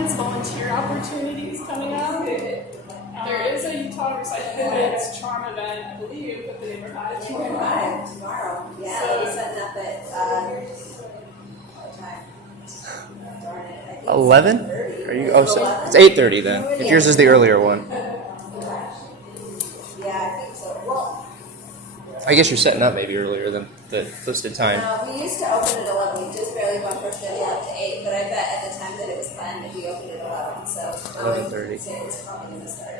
events, volunteer opportunities coming up. There is a Utah Recycling Events charm event, I believe, that they provide tomorrow. Yeah, so, we'll be setting up at what time? Darn it. I think 11? Are you? Oh, so it's 8:30 then. If yours is the earlier one. Yeah, I think so. Well, I guess you're setting up maybe earlier than the listed time. we used to open at 11. We just barely bumped our schedule up to 8, but I bet at the time that it was planned that we opened at 11. So 11:30. So it's probably going to start.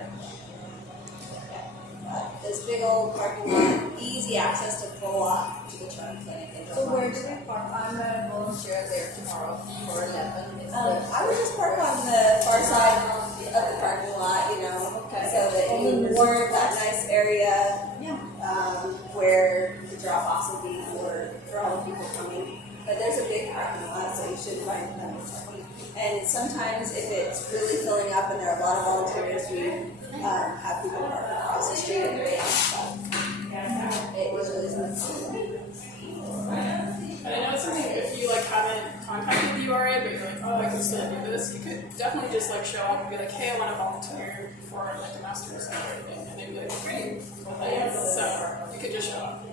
This big old parking lot, easy access to full lot to the charm clinic. So where do we park? I'm a volunteer there tomorrow for 11. I would just park on the far side of the parking lot, so that you warm that nice area where the drop-offs will be for all the people coming. But there's a big parking lot, so you should find them. And sometimes if it's really filling up and there are a lot of volunteers, we have people park across the street in the van. It was really nice. And I know it's something, if you haven't contacted the URA, but you're like, oh, I can still do this, you could definitely just show up and be like, hey, I want to volunteer for a master recycling thing, and they'd be like, great. So you could just show up.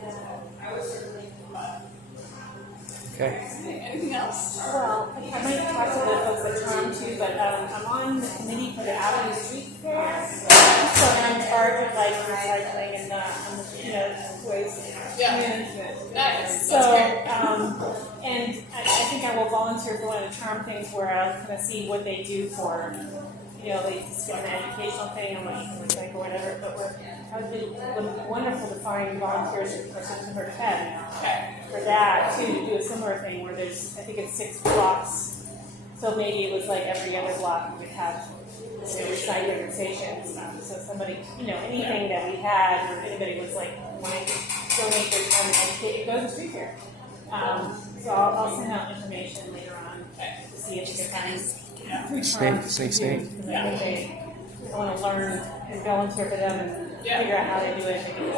Okay. Anything else? Well, I might talk to the folks at Charm too, but I'm on the committee for the Avenue Street Fair, so I'm in charge of recycling and waste management. Nice. So, That's great. and I think I will volunteer for one of the Charm things where I'll kind of see what they do for, they just get an educational thing on what you can recycle or whatever. But it would be wonderful to find volunteers for September 10th for that too, to do a similar thing where there's, I think it's 6 blocks. So maybe it was every other block we would have recycling station and stuff. So somebody, anything that we had, or if anybody was wanting to donate their time and educate, it goes to street fair. So I'll send out information later on to see if they can find free time. Sneak. I think I want to learn and volunteer for them and figure out how they do it. They can do it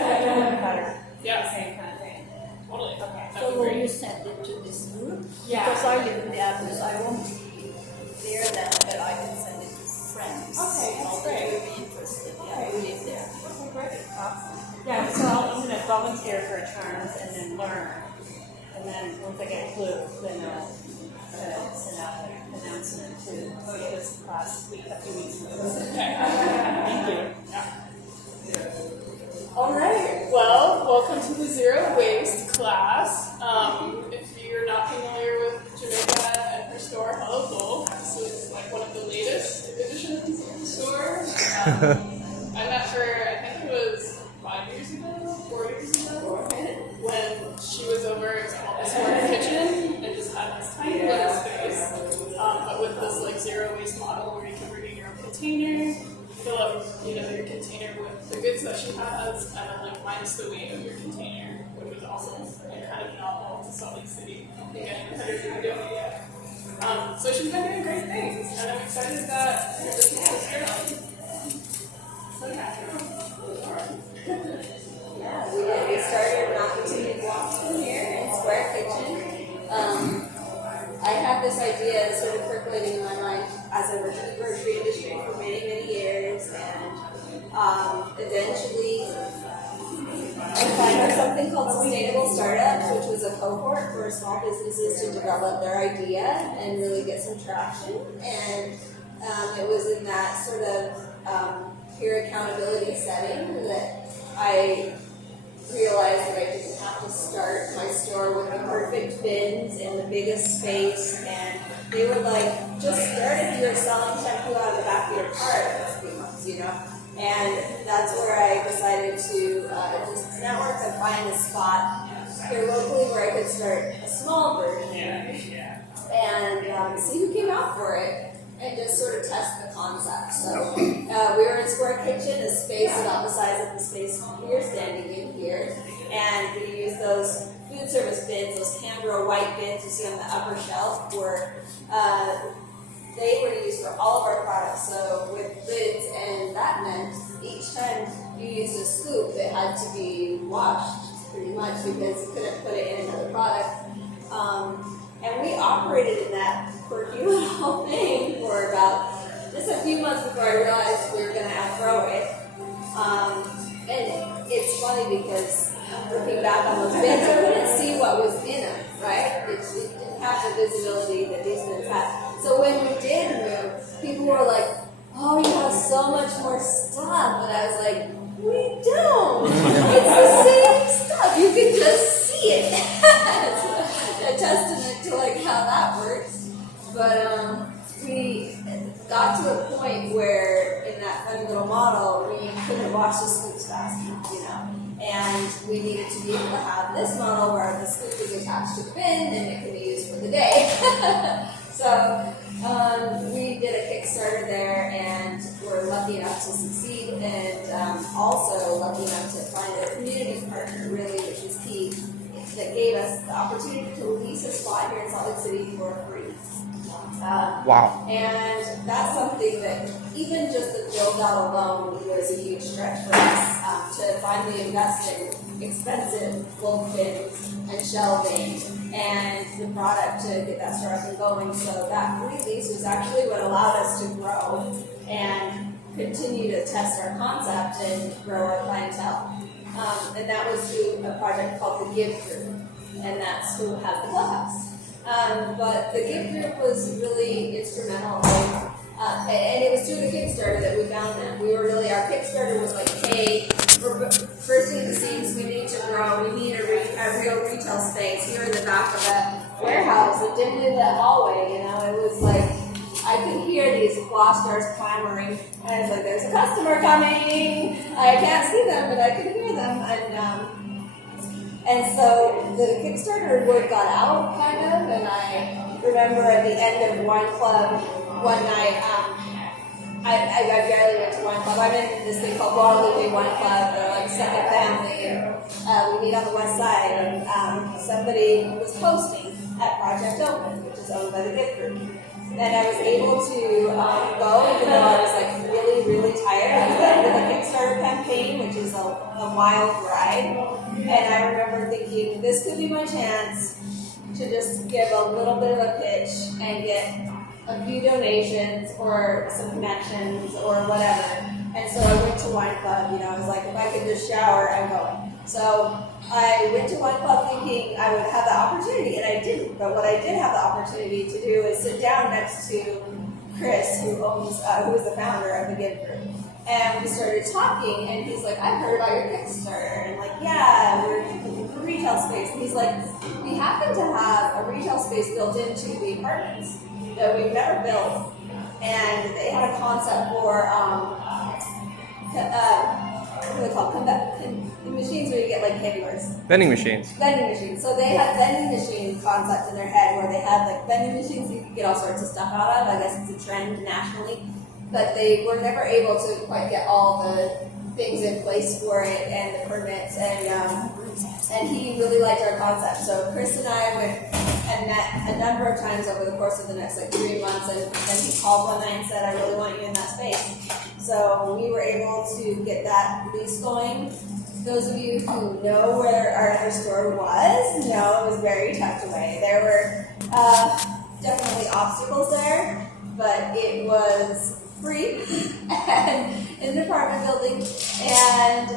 better. The same kind of thing. Totally. Okay. So will you send it to this group? Yeah. Because I live in the address. I won't be there then, but I can send it to friends. Okay, that's great. They'll be interested. Yeah, we live there. Okay, great. Awesome. Yeah, so I'm going to volunteer for Charms and then learn. And then once I get a clue, then I'll send out an announcement to this class a few weeks ago. Thank you. All right. Well, welcome to the Zero Waste class. If you're not familiar with Jamaica and her store, Hello Full, this is one of the latest additions in the store. I met her, I think it was 4 years ago, when she was over at the Smart Kitchen and just had this tiny little space, but with this zero waste model where you can bring in your own container, fill up your container with the goods that she has, and then minus the weight of your container, which was also kind of novel to Salt Lake City. I don't think anyone had ever doing it yet. So she's been doing great things, and I'm excited that your business is growing. So We started not too blocks from here in Square Kitchen. I had this idea sort of percolating in my mind as I worked in the grocery industry for many, many years, and eventually I found something called Sustainable Startups, which was a cohort for small businesses to develop their idea and really get some traction. And it was in that sort of peer accountability setting that I realized that I didn't have to start my store with the perfect bins and the biggest space, and they were just start if you're selling shampoo out of the back of your car for a few months, and that's where I decided to just network and find a spot here locally where I could start a small version and see who came out for it. And just sort of test the concept. So we were in Square Kitchen, a space about the size of the space we're standing in here, and we used those food service bins, those Canberra white bins you see on the upper shelf, were they were used for all of our products. So with lids, and that meant each time you used a scoop, it had to be washed pretty much because you couldn't put it in another product. And we operated in that quirky little thing for about about just a few months before I realized we were going to outgrow it. And it's funny because looking back on those bins, I couldn't see what was in them, right? It didn't have the visibility that these bins had. So when we did move, people were like, oh, you have so much more stuff. And I was like, we don't. It's the same stuff. You can just see it. It's a testament to like how that works. But we got to a point where in that funny little model, we couldn't wash the scoops fast enough, you know. And we needed to be able to have this model where the scoop is attached to the bin and it can be used for the day. So we did a Kickstarter there and were lucky enough to succeed and also lucky enough to find a community partner, really, which was key, that gave us the opportunity to lease a spot here in Salt Lake City for free. Wow. And that's something that even just the build out alone was a huge stretch for us to finally invest in expensive bulk bins and shelving and the product to get that started going. So that release was actually what allowed us to grow and continue to test our concept and grow our clientele. And that was through a project called the Give Group, and that's who has the clubhouse. But the Give Group was really instrumental, and it was through the Kickstarter that we found them. We were really, our Kickstarter was like, hey, we're bursting the seams, we need to grow, we need a real retail space here in the back of a warehouse, a dimly lit hallway, you know. It was like, I could hear these Glostars clamoring, and I was like, there's a customer coming, I can't see them, but I could hear them, and so the Kickstarter word got out, kind of, and I remember at the end of Wine Club one night, I barely went to Wine Club. I'm in this thing called Guadalupe Wine Club, they're like second family, and we meet on the west side, and somebody was hosting at Project Open, which is owned by the Gift Group. And I was able to go, even though I was like really, really tired. It was the end of the Kickstarter campaign, which is a wild ride. And I remember thinking, this could be my chance to just give a little bit of a pitch and get a few donations or some connections or whatever. And so I went to Wine Club, you know, I was like, if I could just shower, I'm going. So I went to Wine Club thinking I would have the opportunity, and I didn't. But what I did have the opportunity to do is sit down next to Chris, who is the founder of the Give Group. And we started talking, and he's like, I've heard about your Kickstarter. And I'm like, yeah, we're looking for retail space. And he's like, we happen to have a retail space built into the apartments that we've never built. And they had a concept for, what are they called? The machines where you get like candy bars. Vending machines. Vending machines. So they had vending machine concept in their head where they had like vending machines you could get all sorts of stuff out of. I guess it's a trend nationally. But they were never able to quite get all the things in place for it and the permits, and he really liked our concept. So Chris and I went and met a number of times over the course of the next like 3 months, and then he called one night and said, I really want you in that space. So we were able to get that lease going. Those of you who know where our other store was know it was very tucked away. There were definitely obstacles there, but it was free and in an apartment building, and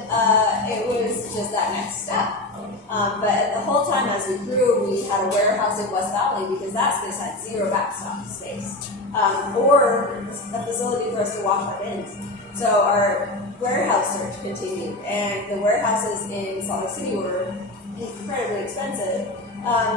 it was just that next step. But the whole time as we grew, we had a warehouse in West Valley because that space had zero backstop space or a facility for us to wash our bins. So our warehouse search continued, and the warehouses in Salt Lake City were incredibly expensive.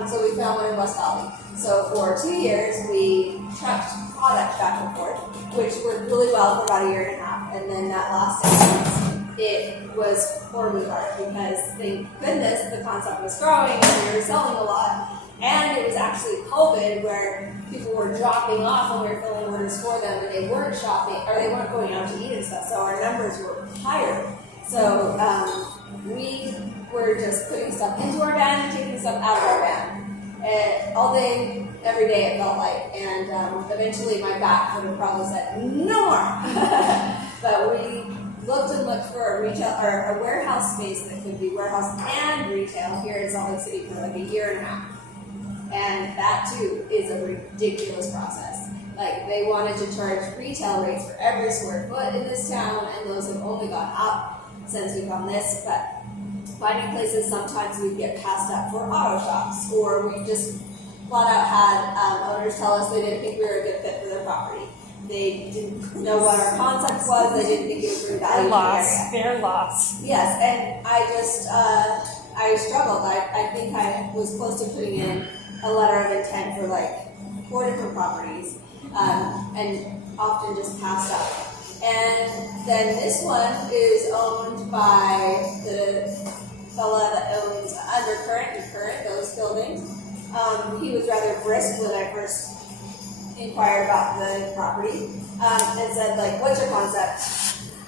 So we found one in West Valley. So for 2 years, we trucked product back and forth, which worked really well for about a year and a half. And then that last 6 months, it was horribly hard because, thank goodness, the concept was growing and we were selling a lot. And it was actually COVID where people were dropping off when we were filling orders for them, and they weren't shopping or they weren't going out to eat and stuff. So our numbers were higher. So we were just putting stuff into our van and taking stuff out of our van. And all day, every day it felt like. And eventually my back would have probably said, no more. But we looked and looked for a retail or a warehouse space that could be warehouse and retail here in Salt Lake City for like a year and a half. And that too is a ridiculous process. Like, they wanted to charge retail rates for every square foot in this town, and those have only gone up since we found this. But finding places, sometimes we get passed up for auto shops, or we just flat out had owners tell us they didn't think we were a good fit for their property. They didn't know what our concept was. They didn't think it would bring value to the area. Their loss. Yes, and I just, I struggled. I think I was close to putting in a letter of intent for like 4 different properties, and often just passed up. And then this one is owned by the fella that owns Undercurrent and Current, those buildings. He was rather brisk when I first inquired about the property, and said, like, what's your concept?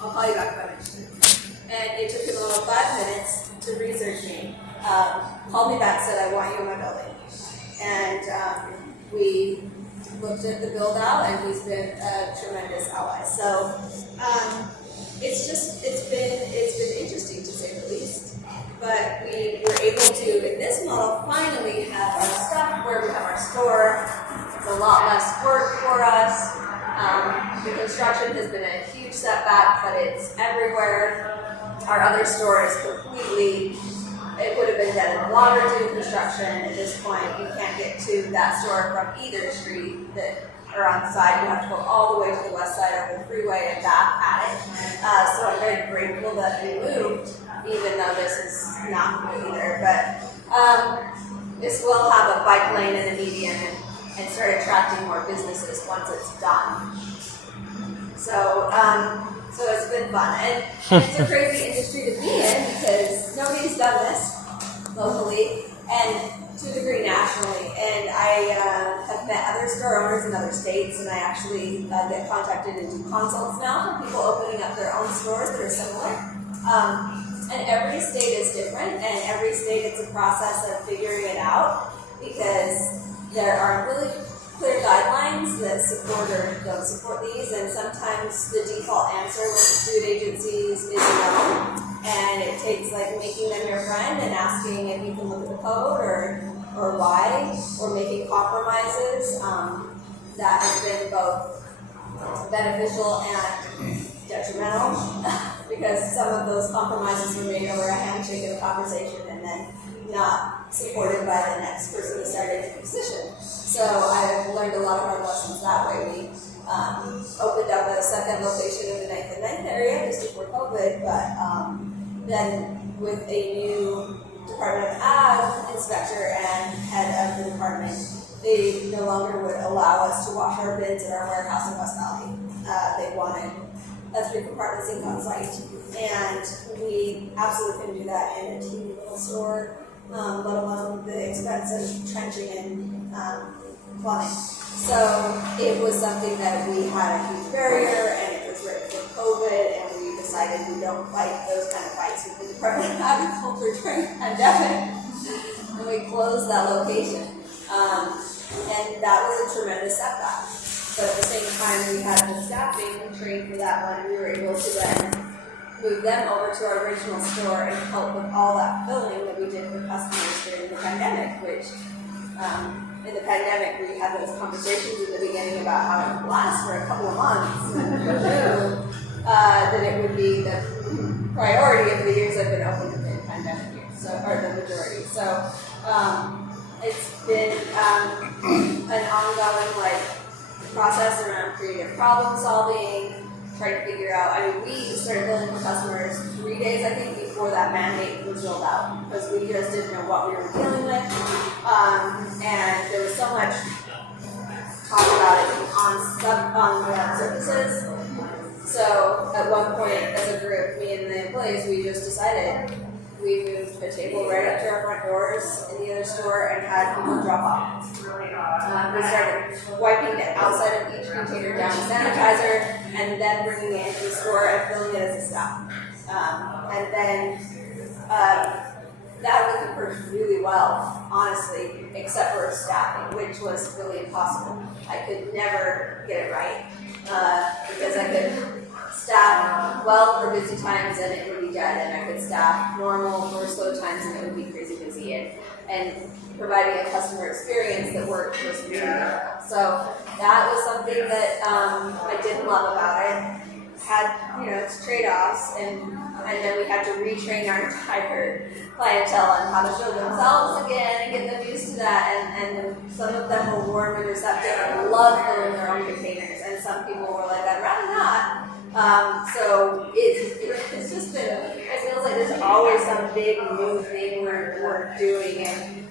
I'll call you back if I'm interested. And it took him about 5 minutes to research me. Called me back, said, I want you in my building. And we looked at the build out, and he's been a tremendous ally. So it's been interesting to say the least. But we were able to, in this model, finally have our stuff where we have our store. It's a lot less work for us. The construction has been a huge setback, but it's everywhere. Our other store is completely, it would have been dead in the water due to construction. At this point, you can't get to that store from either street that are on the side. You have to go all the way to the west side over the freeway and back at it. So I'm very grateful that we moved, even though this is not new either. But this will have a bike lane and a median and start attracting more businesses once it's done. So it's been fun. And it's a crazy industry to be in because nobody's done this locally and to a degree nationally. And I have met other store owners in other states, and I actually get contacted and do consults now for people opening up their own stores that are similar. And every state is different, and every state it's a process of figuring it out because there are really clear guidelines that support or don't support these, and sometimes the default answer with food agencies is no, and it takes like making them your friend and asking if you can look at the code or why, or making compromises. That has been both beneficial and detrimental because some of those compromises were made over a handshake and a conversation and then not supported by the next person who started in the position. So I've learned a lot of our lessons that way. We opened up a second location in the 9th and 9th area just before COVID, but then with a new Department of Ag inspector and head of the department, they no longer would allow us to wash our bins in our warehouse in West Valley. They wanted a 3-compartment sink on site, and we absolutely couldn't do that in a teeny little store, let alone the expense of trenching and plumbing. So it was something that we had a huge barrier, and it was right before COVID, and we decided we don't fight those kind of fights with the Department of Agriculture during the pandemic, and we closed that location. And that was a tremendous setback. But at the same time, we had the staffing trained for that one. We were able to then move them over to our original store and help with all that filling that we did for customers during the pandemic, which in the pandemic, we had those conversations in the beginning about how it would last for a couple of months. And we knew that it would be the priority of the years I've been open in pandemic years, or the majority. So it's been an ongoing process around creative problem solving, trying to figure out. I mean, we started building for customers 3 days, I think, before that mandate was rolled out because we just didn't know what we were dealing with, and there was so much talk about it on the surfaces. So at one point, as a group, me and the employees, we just decided. We moved a table right up to our front doors in the other store and had people drop off. We started wiping the outside of each container down with sanitizer and then bringing it into the store and filling it as a stop. And then that was approached really well, honestly, except for staffing, which was really impossible. I could never get it right because I could staff well for busy times and it would be be dead, and I could staff normal for slow times, and it would be crazy busy, and providing a customer experience that worked was really difficult. So that was something that I didn't love about it. Had, its trade-offs, and then we had to retrain our entire clientele on how to show themselves again and get them used to that, and some of them were warm and receptive and loved filling their own containers, and some people were like, I'd rather not. So it's just been, it feels like there's always some big new thing we're doing, and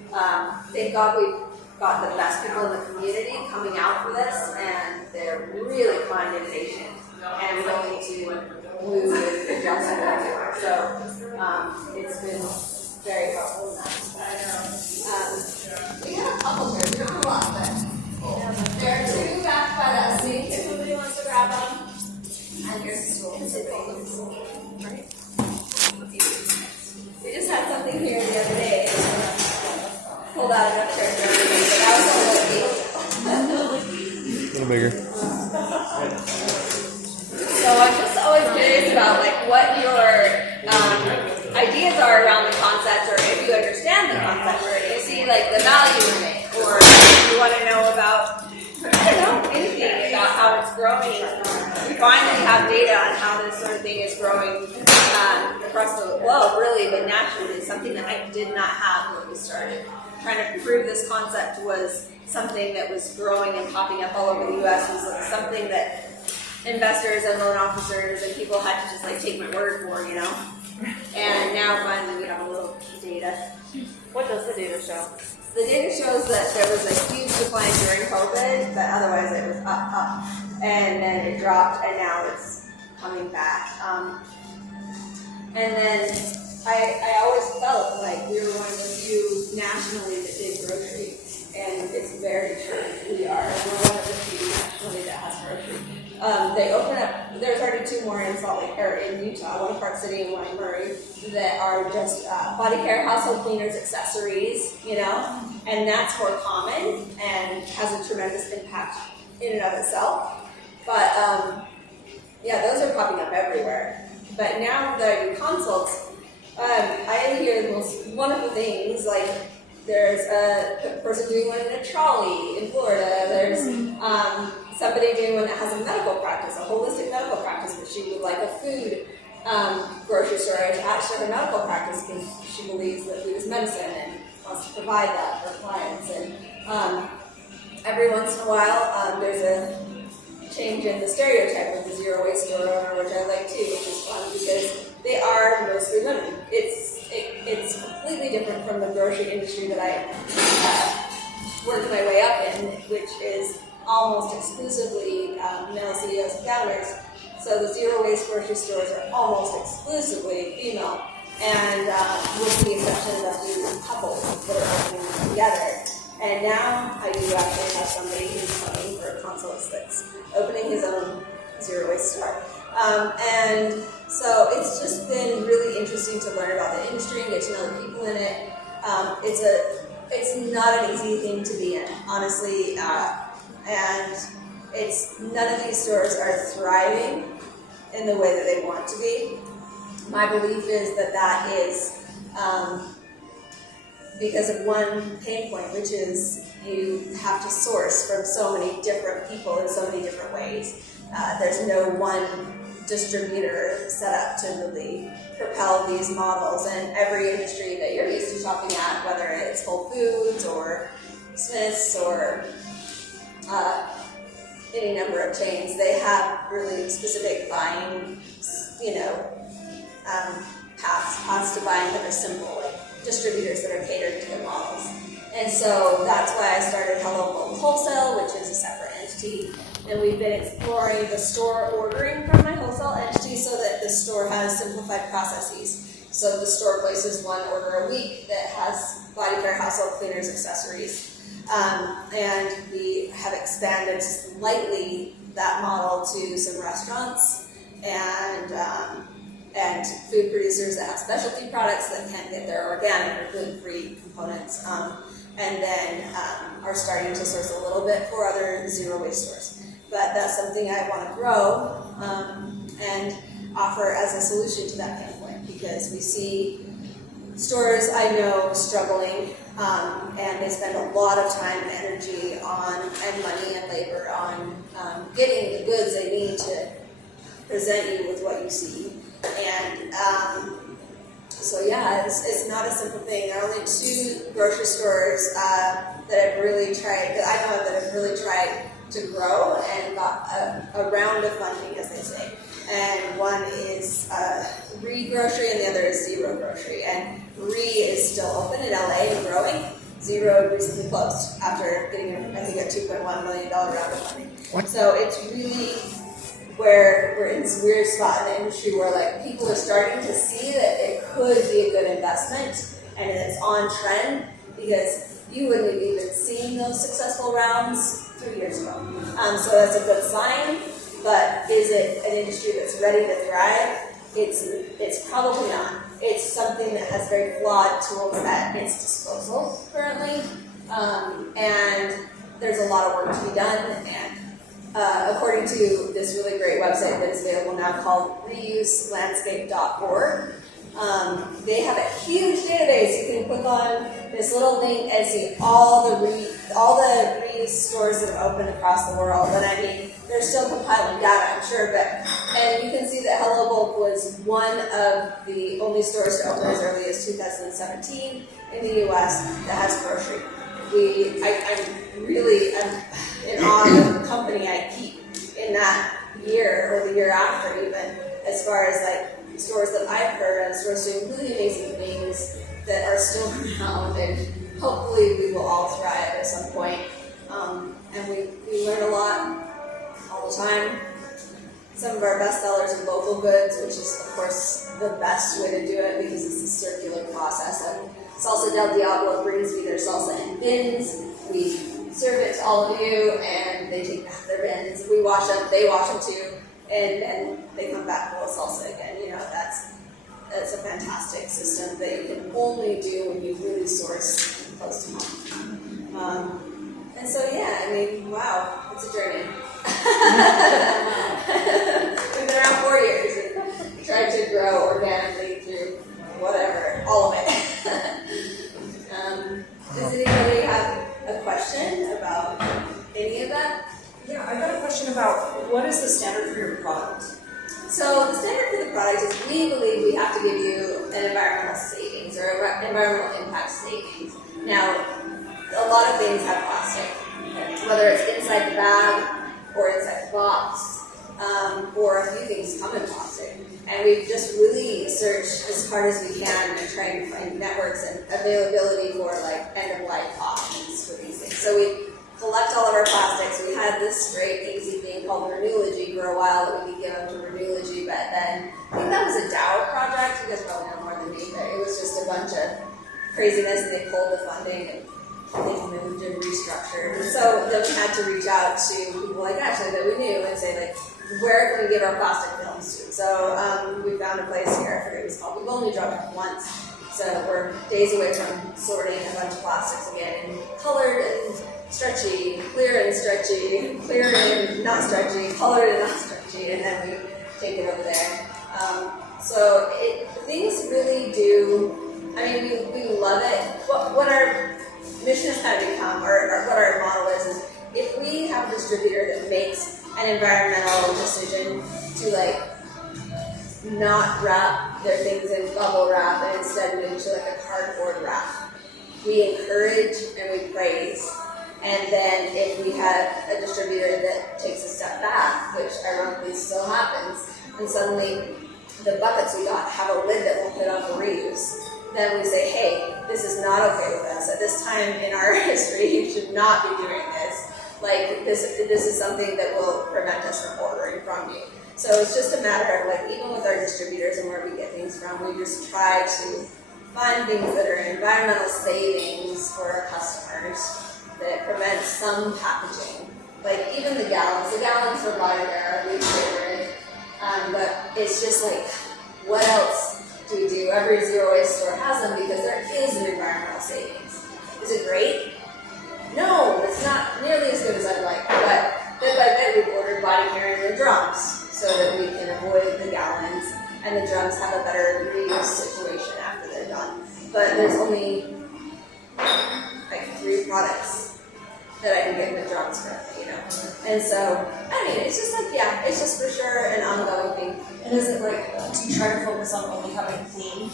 thank God we've got the best people in the community coming out for this, and they're really kind and patient and willing to move and adjust and everywhere. So it's been very helpful in that respect. We have a couple here, we don't have a lot, but there are two back by that sink if somebody wants to grab them. And here's the stool. Right? We just had something here the other day. Pulled out enough chairs for everybody, but that was A little bigger. So I'm just always curious about what your ideas are around the concept, or if you understand the concept, or you see the value in it, or if you want to know about, anything about how it's growing. We finally have data on how this sort of thing is growing across the globe, really, but nationally. It's something that I did not have when we started. Trying to prove this concept was something that was growing and popping up all over the U.S. was something that investors and loan officers and people had to just take my word for, And now finally we have a little data. What does the data show? The data shows that there was a huge decline during COVID, but otherwise it was up, and then it dropped, and now it's coming back. And then I always felt like we were one of the few nationally that did grocery, and it's very true. We are. We're one of the few nationally that has grocery. They open up, there's already two more in Salt Lake, or in Utah, one in Park City and one in Murray, that are just body care, household cleaners, accessories, and that's more common and has a tremendous impact in and of itself. But those are popping up everywhere. But now that I do consults, I hear the most wonderful things, there's a person doing one in a trolley in Florida. There's somebody doing one that has a medical practice, a holistic medical practice, but she would like a food grocery store attached to her medical practice because she believes that food is medicine and wants to provide that for clients. And every once in a while, there's a change in the stereotype of the zero waste store owner, which I like too, which is fun because they are mostly women. It's completely different from the grocery industry that I worked my way up in, which is almost exclusively male CEOs and founders. So the zero waste grocery stores are almost exclusively female, and with the exception of a few couples that are opening together. And now I do actually have somebody who's coming for a consult that's opening his own zero waste store. And so it's just been really interesting to learn about the industry and get to know the people in it. It's not an easy thing to be in, honestly, and none of these stores are thriving in the way that they want to be. My belief is that is because of one pain point, which is you have to source from so many different people in so many different ways. There's no one distributor set up to really propel these models, and every industry that you're used to shopping at, whether it's Whole Foods or Smith's or any number of chains, they have really specific buying, paths to buying that are simple, like distributors that are catered to their models. And so that's why I started Hello Home Wholesale, which is a separate entity. And we've been exploring the store ordering from my wholesale entity so that the store has simplified processes. So the store places one order a week that has body care, household cleaners, accessories. And we have expanded slightly that model to some restaurants and food producers that have specialty products that can't get their organic or gluten-free components. And then are starting to source a little bit for other zero-waste stores. But that's something I want to grow and offer as a solution to that pain point, because we see stores I know struggling, and they spend a lot of time and energy on, and money and labor on getting the goods they need to present you with what you see. And so yeah, it's not a simple thing. There are only 2 grocery stores that have really tried, that I know of, that have really tried to grow and got a round of funding, as they say. And one is Re Grocery and the other is Zero Grocery. And Re is still open in LA and growing. Zero recently closed after getting, I think, a $2.1 million round of funding. What? So it's really where we're in this weird spot in the industry where like people are starting to see that it could be a good investment and it's on trend, because you wouldn't have even seen those successful rounds 3 years ago. So that's a good sign, but is it an industry that's ready to thrive? It's probably not. It's something that has very flawed tools at its disposal currently, and there's a lot of work to be done. And according to this really great website that is available now called reuselandscape.org, they have a huge database. You can click on this little link and see all the reuse stores that have opened across the world. And I mean, they're still compiling data, I'm sure, and you can see that Hello Bulk was one of the only stores to open as early as 2017 in the U.S. that has grocery. I'm really in awe of the company I keep in that year or the year after, even as far as like stores that I've heard of, stores doing really amazing things that are still around, and hopefully we will all thrive at some point. And we learn a lot all the time. Some of our best sellers are local goods, which is of course the best way to do it because it's a circular process. And Salsa del Diablo brings me their salsa in bins. We serve it to all of you, and they take back their bins. We wash them, they wash them too, and they come back full of salsa again. You know, that's a fantastic system that you can only do when you really source close to home. And so yeah, I mean, wow, it's a journey. We've been around 4 years and tried to grow organically through whatever, all of it. Does anybody have a question about any of that? Yeah, I've got a question about what is the standard for your product? So the standard for the product is we believe we have to give you an environmental savings or environmental impact savings. Now, a lot of things have plastic, whether it's inside the bag or inside the box, or a few things come in plastic. And we've just really searched as hard as we can and trying to find networks and availability for like end-of-life options for these things. So we collect all of our plastics. We had this great easy thing called Renewology for a while that we could give up to Renewology, but then I think that was a Dow project. You guys probably know more than me, but it was just a bunch of craziness, and they pulled the funding and they moved and restructured. And so then we had to reach out to people like Ashley that we knew and say, like, where can we give our plastic films to? So we found a place here, I forget what it's called. We've only dropped it once, so we're days away from sorting a bunch of plastics again, and colored and stretchy, clear and stretchy, clear and not stretchy, colored and not stretchy, and then we take it over there. So things really do, I mean, we love it. What our mission has kind of become, or what our model is if we have a distributor that makes an environmental decision to like not wrap their things in bubble wrap and instead move to like a cardboard wrap, we encourage and we praise. And then if we have a distributor that takes a step back, which ironically still happens, and suddenly the buckets we got have a lid that will fit on for reuse, then we say, hey, this is not okay with us. At this time in our history, you should not be doing this. Like, this is something that will prevent us from ordering from you. So it's just a matter of, like, even with our distributors and where we get things from, we just try to find things that are environmental savings for our customers that prevent some packaging. Like, even the gallons for Live Air are least favorite. But it's just like, what else do we do? Every zero waste store has them because there is an environmental savings. Is it great? No, it's not nearly as good as I'd like. But bit by bit, we've ordered body carrying in drums so that we can avoid the gallons. and the drums have a better reuse situation after they're done. But there's only like 3 products that I can get in the drums currently, you know. And so, I mean, it's just like, yeah, it's just for sure an ongoing thing. And is it like, do you try to focus on only having clean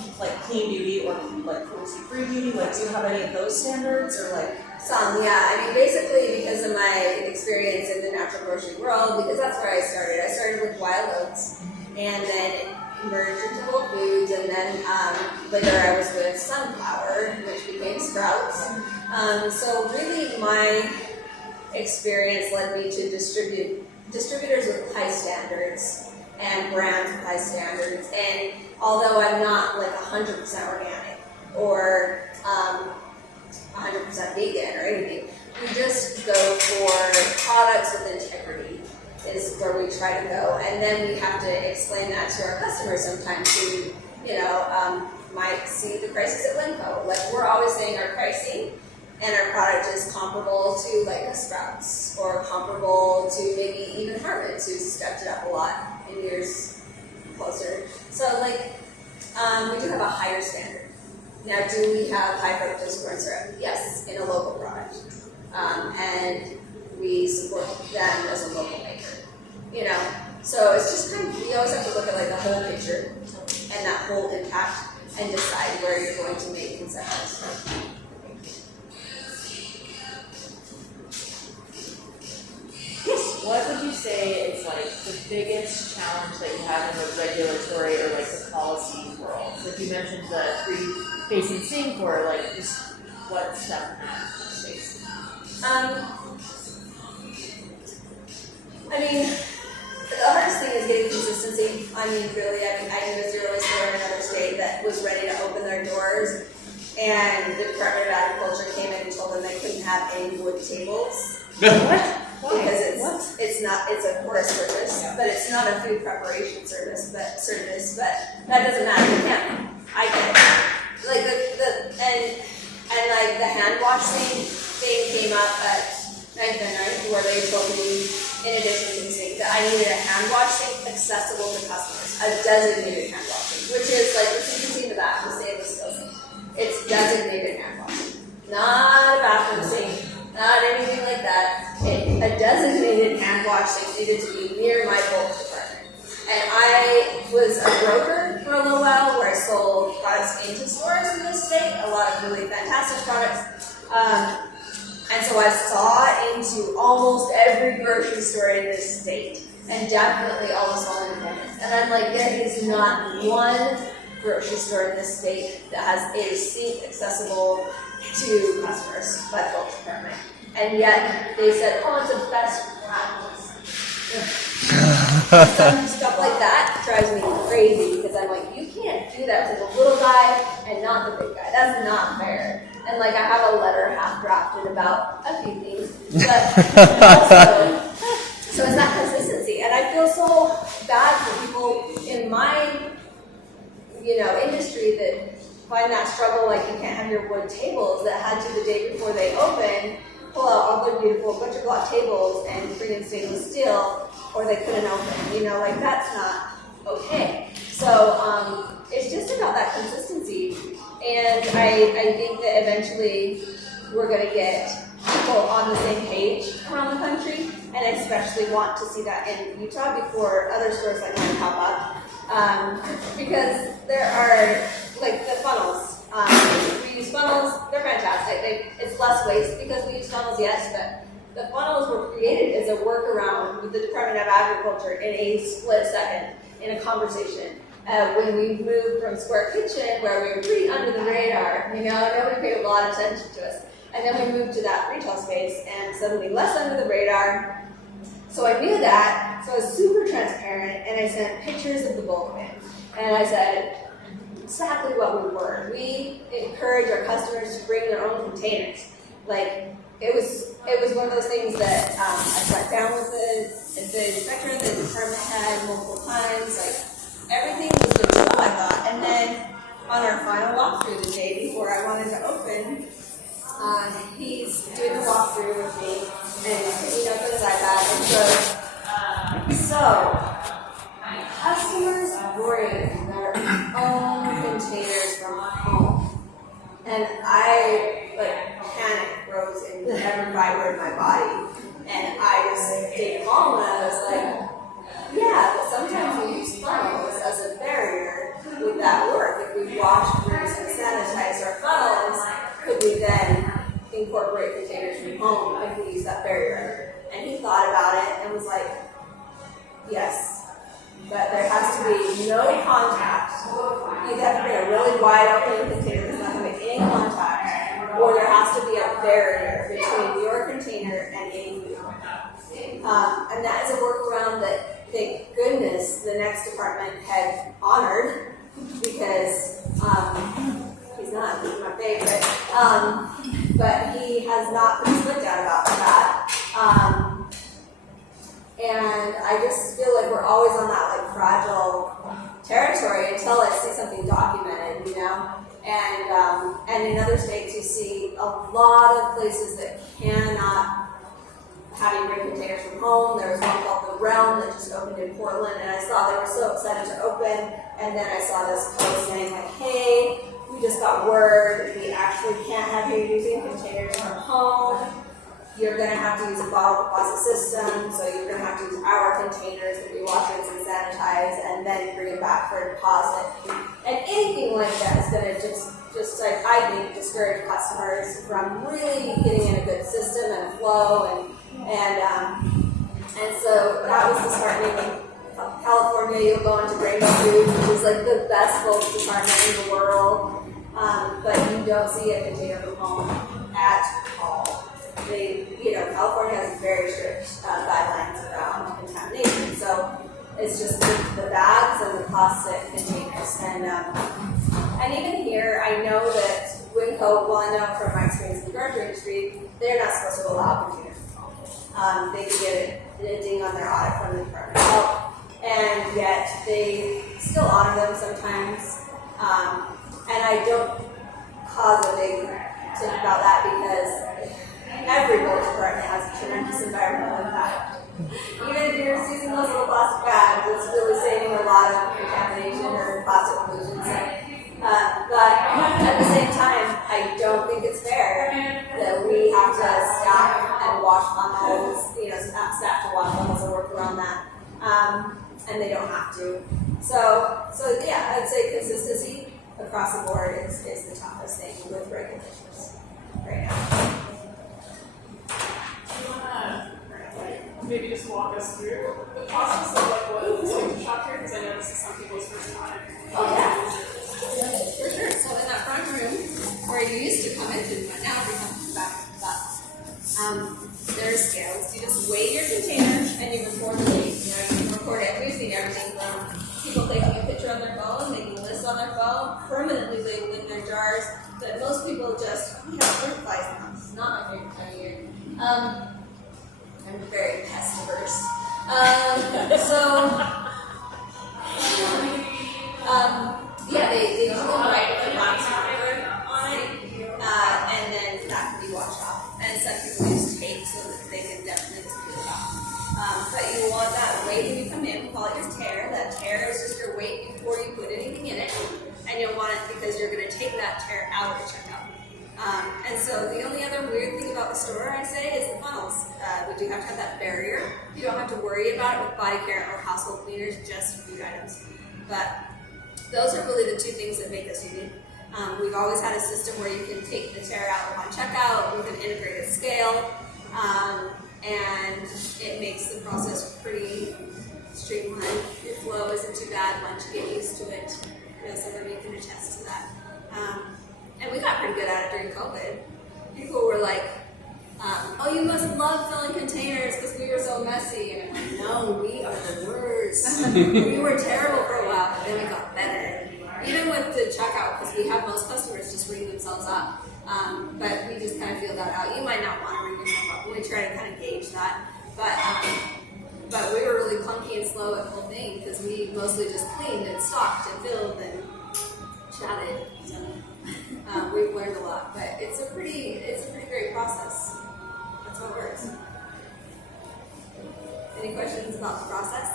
beauty or like cruelty-free beauty? Like, do you have any of those standards or like? Some, yeah. I mean, basically because of my experience in the natural grocery world, because that's where I started. I started with wild oats and then merged into Whole Foods, and then later I was with Sunflower, which became Sprouts. So really my experience led me to distributors with high standards and brands with high standards. And although I'm not like 100% organic or 100% vegan or anything, we just go for products with integrity is where we try to go. And then we have to explain that to our customers sometimes who, you know, might see the prices at Winco. Like, we're always saying our pricing and our product is comparable to like a Sprouts or comparable to maybe even Harmon's, who's stepped it up a lot in years closer. So like, we do have a higher standard. Now, do we have high fructose corn syrup? Yes, in a local product. And we support them as a local maker. You know, so it's just kind of, we always have to look at like the whole picture and that whole impact and decide where you're going to make concessions. What would you say is like the biggest challenge that you have in the regulatory or like the policy world? Like you mentioned the free-facing sink, or like just what stuff in that space? I mean, the hardest thing is getting consistency. I mean, really, I knew a zero-waste store in another state that was ready to open their doors, and the Department of Agriculture came in and told them they couldn't have any wood tables. What? Because it's a forest service, but it's not a food preparation service, but that doesn't matter. You can't. I get it. Like and like the hand washing thing came up at 9th and 9th, where they told me, in addition to the sink, that I needed a hand wash sink accessible to customers, a designated hand washing, which is like what you can see in the back of the stainless steel sink. It's designated hand washing, not a bathroom sink. Not anything like that. A designated hand wash sink needed to be near my bulk department. And I was a broker for a little while where I sold products into stores in this state, a lot of really fantastic products. And so I saw into almost every grocery store in this state, and definitely all the small independents. And I'm like, there is not one grocery store in this state that has a sink accessible to customers by the bulk department. And yet they said, oh, it's a best practice. Stuff like that drives me crazy, because I'm like, you can't do that to the little guy and not the big guy. That's not fair. And like, I have a letter half drafted about a few things, but also, so it's that consistency. And I feel so bad for people in my, industry that find that struggle, like you can't have your wood tables, that had to the day before they open pull out all their beautiful butcher block tables and bring in stainless steel, or they couldn't open. Like, that's not okay. So it's just about that consistency, and I think that eventually we're going to get people on the same page around the country, and especially want to see that in Utah before other stores like mine pop up. Because there are, like, the funnels. We use funnels, they're fantastic. It's less waste because we use funnels, yes, but the funnels were created as a workaround with the Department of Agriculture in a split second in a conversation. When we moved from Square Kitchen, where we were pretty under the radar, nobody paid a lot of attention to us. And then we moved to that retail space and suddenly less under the radar. So I knew that, so I was super transparent, and I sent pictures of the bulk bin. And I said exactly what we were. We encourage our customers to bring their own containers. Like, it was one of those things that I sat down with the inspector, the department head multiple times. Like, everything was good to go, I thought. And then on our final walkthrough the day before I wanted to open, he's doing the walkthrough with me and picking up his iPad and goes, so customers bring containers from home. And I, like, panic rose in every fiber of my body. And I just stayed calm and I was like, yeah, but sometimes we use funnels as a barrier. Would that work? If we wash, rinse, and sanitize our funnels, could we then incorporate containers from home if we use that barrier? And he thought about it and was like, yes, but there has to be no contact. You have to be a really wide open container that's not going to make any contact, or there has to be a barrier between your container and any food. And that is a workaround that, thank goodness, the next department had honored, because he's my favorite, but he has not put his foot down about that. And I just feel like we're always on that like fragile territory until I see something documented, you know. And in other states, you see a lot of places that cannot have you bring containers from home. There was one called The Realm that just opened in Portland, and I saw they were so excited to open. And then I saw this post saying like, "Hey, we just got word we actually can't have you using containers from home. You're going to have to use a bottle deposit system, so you're going to have to use our containers that we wash, rinse, and sanitize, and then bring it back for a deposit." And anything like that is going to just like, I think, discourage customers from really getting in a good system and a flow, and so that was the start. Maybe California, you'll go into Rainbow Foods, which is like the best bulk department in the world, but you don't see a container from home at all. California has very strict guidelines around contamination, so it's just the bags and the plastic containers. And even here, I know that Winco, well, I know from my experience in the grocery industry, they're not supposed to allow containers from home. They can get a ding on their audit from the Department of Health, and yet they still honor them sometimes. And I don't cause a big tip about that because every village department has a tremendous environmental impact. Even if you're just using those little plastic bags, it's really saving a lot of contamination or plastic pollution. But at the same time, I don't think it's fair that we have to staff and wash funnels, staff to wash funnels and work around that, and they don't have to. So yeah, I'd say consistency across the board is the toughest thing with regulations right now. Do you want to maybe just walk us through the process of like what this like to shop here? Because I know this is some people's first time. Oh yeah, for sure. So in that front room where you used to come into, but now we come back to that. There's scales. You just weigh your container and you record the weight. You record everything from people taking a picture on their phone, making lists on their phone, permanently labeling their jars. But most people we have fruit flies in the house. It's not my favorite time of year. I'm very pest averse. They usually write with a wax marker on it, and then that can be washed off. And some people use tape so that they can definitely just peel it off. But you want that weight when you come in. We call it your tear. That tear is just your weight before you put anything in it, and you'll want it because you're going to take that tear out at checkout. And so the only other weird thing about the store, I say, is the funnels. We do have to have that barrier. You don't have to worry about it with body care or household cleaners, just food items. But those are really the two things that make us unique. We've always had a system where you can take the tear out upon checkout with an integrated scale, and it makes the process pretty streamlined. Your flow isn't too bad once you get used to it. Some of you can attest to that. And we got pretty good at it during COVID. People were like, oh, you must love filling containers because we were so messy. And I'm like, no, we are the worst. We were terrible for a while, but then we got better. Even with the checkout, because we have most customers just ring themselves up. But we just kind of feel that out. You might not want to ring yourself up. We try to kind of gauge that. But we were really clunky and slow at the whole thing because we mostly just cleaned and stocked and filled and chatted. So we've learned a lot, but it's a pretty great process. That's how it works. Any questions about the process?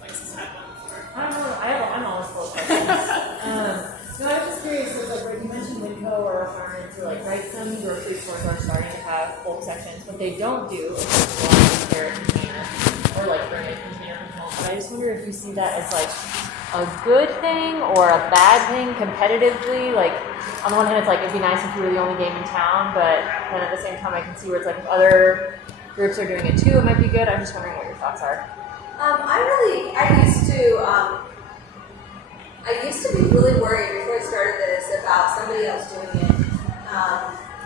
Like this had one before. I don't know. I'm always full of questions. No, I was just curious, because like when you mentioned Winco or Farms, or like right, some grocery stores are starting to have bulk sections. What they don't do is just go out and share a container or like bring a container from home. But I just wonder if you see that as like a good thing or a bad thing competitively. Like on the one hand, it's like it'd be nice if we were the only game in town, but then at the same time, I can see where it's like if other groups are doing it too, it might be good. I'm just wondering what your thoughts are. I used to be really worried before I started this about somebody else doing it,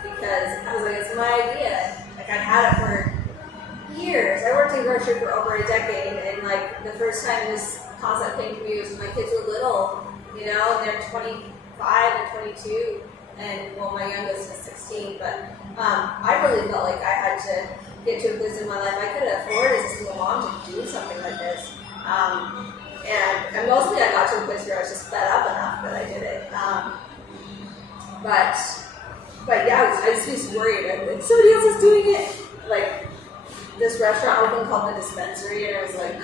because I was like, it's my idea. Like I've had it for years. I worked in grocery for over a decade, and like the first time this concept came to me was when my kids were little, and they're 25 and 22, and well, my youngest is 16. But I really felt like I had to get to a place in my life I could afford as a single mom to do something like this. And mostly I got to a place where I was just fed up enough that I did it. But yeah, I was just worried. Like, somebody else is doing it. Like, this restaurant opened called The Dispensary, and I was like,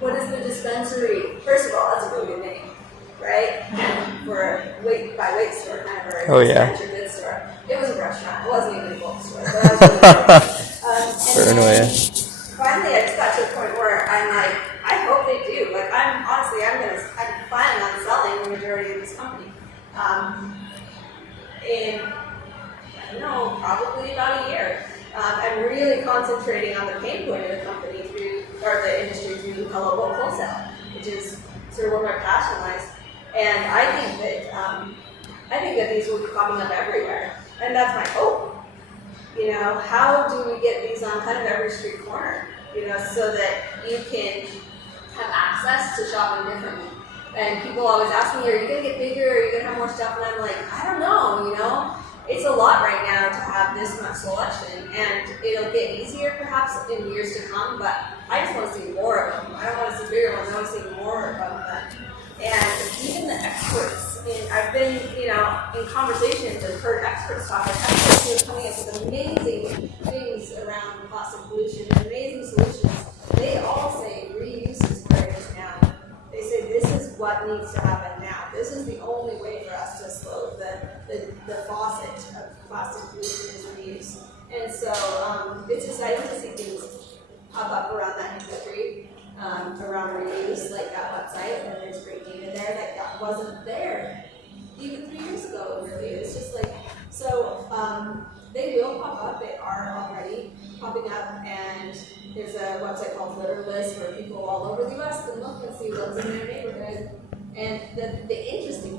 what is The Dispensary? First of all, that's a really good name, right? For a weight store, kind of, or dispenser goods store. It was a restaurant. It wasn't even a bookstore. But I was really Burn away. Finally, I just got to a point where I'm like, I hope they do. Like, I'm planning on selling the majority of this company. In, I don't know, probably about a year. I'm really concentrating on the pain point of the company or the industry through Hello Bulk Wholesale, which is sort of where my passion lies. And I think that these will be popping up everywhere. And that's my hope. How do we get these on kind of every street corner, so that you can have access to shopping differently? And people always ask me, are you going to get bigger? Are you going to have more stuff? And I'm like, I don't know, It's a lot right now to have this much selection, and it'll get easier perhaps in years to come, but I just want to see more of them. I don't want to see bigger ones, I want to see more of them. And even the experts, I've been, in conversations and heard experts talk, and experts who are coming up with amazing things around plastic pollution, amazing solutions. They all say reuse is where it is now. They say this is what needs to happen now. This is the only way for us to slow the faucet of plastic pollution is reuse. And so it's exciting to see things pop up around that industry. Around reuse, like that website, and there's great data there that wasn't there even 3 years ago. Really, it's just like so. They will pop up. They are already popping up, and there's a website called Litterless where people all over the U.S. can look and see what's in their neighborhood. And the interesting